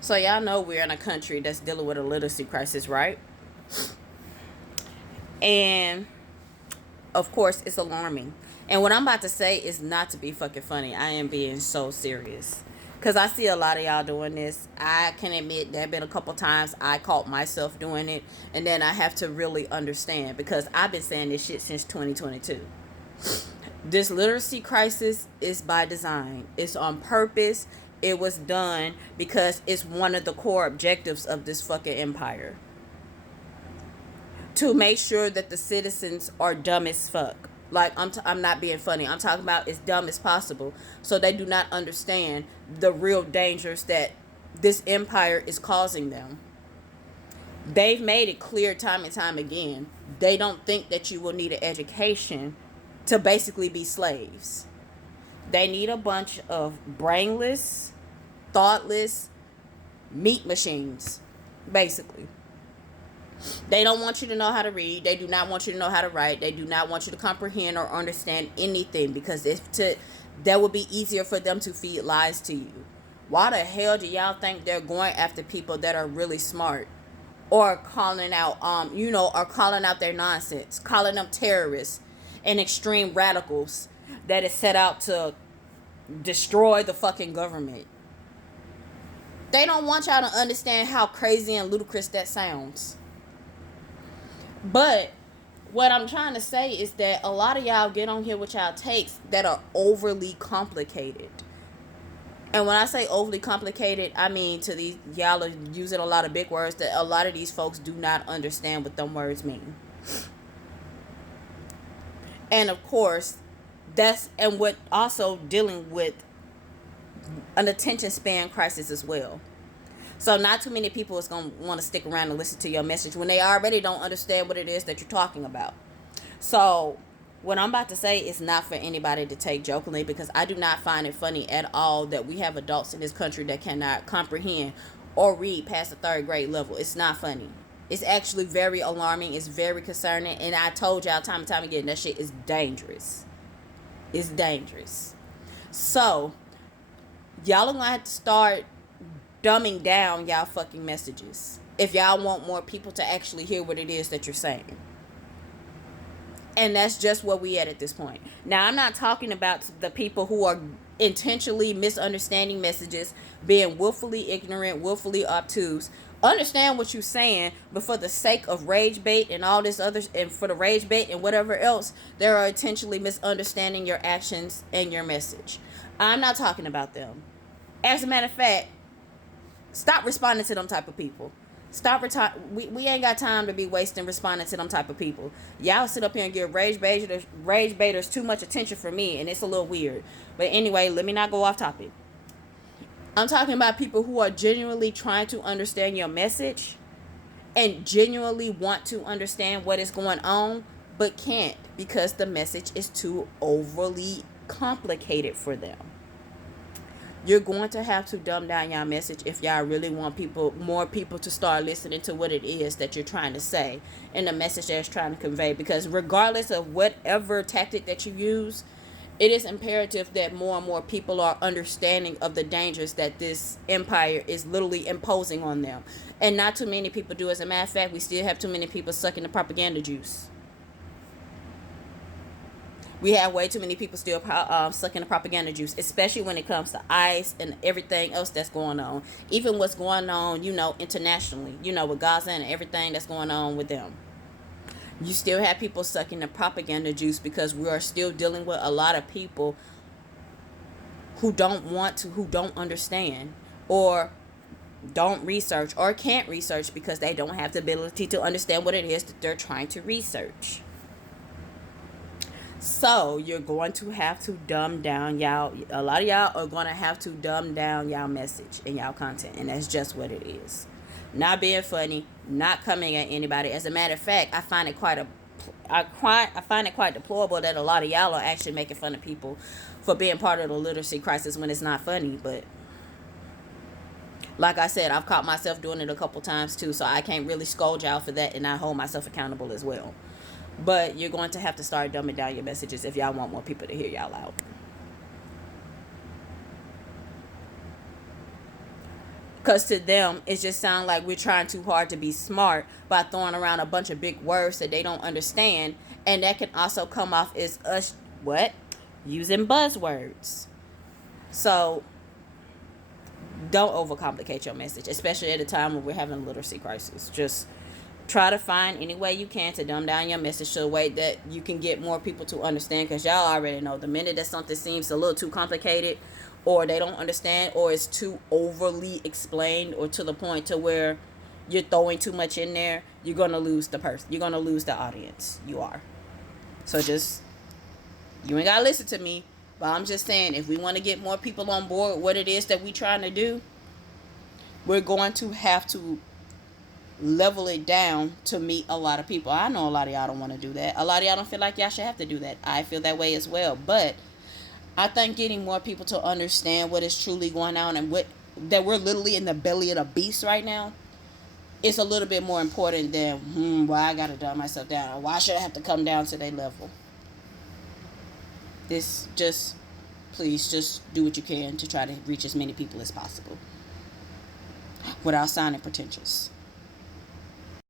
So y'all know we're in a country that's dealing with a literacy crisis, right? And of course, it's alarming. And what I'm about to say is not to be fucking funny. I am being so serious. Because I see a lot of y'all doing this. I can admit there have been a couple times I caught myself doing it. And then I have to really understand. Because I've been saying this shit since 2022. This literacy crisis is by design. It's on purpose. It was done because it's one of the core objectives of this fucking empire. To make sure that the citizens are dumb as fuck. Like, I'm not being funny. I'm talking about as dumb as possible. So they do not understand the real dangers that this empire is causing them. They've made it clear time and time again. They don't think that you will need an education to basically be slaves. They need a bunch of brainless, thoughtless meat machines, basically. They don't want you to know how to read. They do not want you to know how to write. They do not want you to comprehend or understand anything, because that would be easier for them to feed lies to you. Why the hell do y'all think they're going after people that are really smart, or calling out or calling out their nonsense, calling them terrorists and extreme radicals that is set out to destroy the fucking government? They don't want y'all to understand how crazy and ludicrous that sounds. But what I'm trying to say is that a lot of y'all get on here with y'all takes that are overly complicated. And when I say overly complicated, I mean to these, y'all are using a lot of big words that a lot of these folks do not understand what them words mean. And of course, and what also dealing with an attention span crisis as well. So not too many people is going to want to stick around and listen to your message when they already don't understand what it is that you're talking about. So what I'm about to say is not for anybody to take jokingly, because I do not find it funny at all that we have adults in this country that cannot comprehend or read past the 3rd grade level. It's not funny. It's actually very alarming. It's very concerning. And I told y'all time and time again, that shit is dangerous. It's dangerous. So y'all are going to have to start dumbing down y'all fucking messages if y'all want more people to actually hear what it is that you're saying. And that's just where we at this point. Now, I'm not talking about the people who are intentionally misunderstanding messages, being willfully ignorant, willfully obtuse. Understand what you're saying, but for the sake of rage bait and all this other, and for the rage bait and whatever else, they are intentionally misunderstanding your actions and your message. I'm not talking about them. As a matter of fact, stop responding to them type of people. We ain't got time to be wasting responding to them type of people. Y'all sit up here and give rage baiters too much attention for me, and it's a little weird. But anyway, let me not go off topic. I'm talking about people who are genuinely trying to understand your message and genuinely want to understand what is going on, but can't because the message is too overly complicated for them. You're going to have to dumb down y'all message if y'all really want more people to start listening to what it is that you're trying to say and the message that it's trying to convey. Because regardless of whatever tactic that you use, it is imperative that more and more people are understanding of the dangers that this empire is literally imposing on them. And not too many people do. As a matter of fact, we still have too many people sucking the propaganda juice. We have way too many people still sucking the propaganda juice, especially when it comes to ICE and everything else that's going on. Even what's going on, internationally, with Gaza and everything that's going on with them. You still have people sucking the propaganda juice because we are still dealing with a lot of people who don't understand, or don't research, or can't research because they don't have the ability to understand what it is that they're trying to research. So you're going to have to dumb down y'all. A lot of y'all are going to have to dumb down y'all message and y'all content, and that's just what it is. Not being funny, not coming at anybody. As a matter of fact, I find it quite deplorable that a lot of y'all are actually making fun of people for being part of the literacy crisis when it's not funny. But like I said, I've caught myself doing it a couple times too, so I can't really scold y'all for that, and I hold myself accountable as well. But you're going to have to start dumbing down your messages if y'all want more people to hear y'all out. Because to them, it just sounds like we're trying too hard to be smart by throwing around a bunch of big words that they don't understand. And that can also come off as us, what? Using buzzwords. So, don't overcomplicate your message, especially at a time when we're having a literacy crisis. Just try to find any way you can to dumb down your message to a way that you can get more people to understand, because y'all already know the minute that something seems a little too complicated, or they don't understand, or it's too overly explained, or to the point to where you're throwing too much in there, you're going to lose the person. You're going to lose the audience. You are. So just, you ain't got to listen to me, but I'm just saying, if we want to get more people on board what it is that we trying to do, we're going to have to level it down to meet a lot of people. I know a lot of y'all don't want to do that. A lot of y'all don't feel like y'all should have to do that. I feel that way as well. But I think getting more people to understand what is truly going on, and what that we're literally in the belly of the beast right now, is a little bit more important than why I gotta dumb myself down, or why should I have to come down to their level. Please just do what you can to try to reach as many people as possible without sounding pretentious.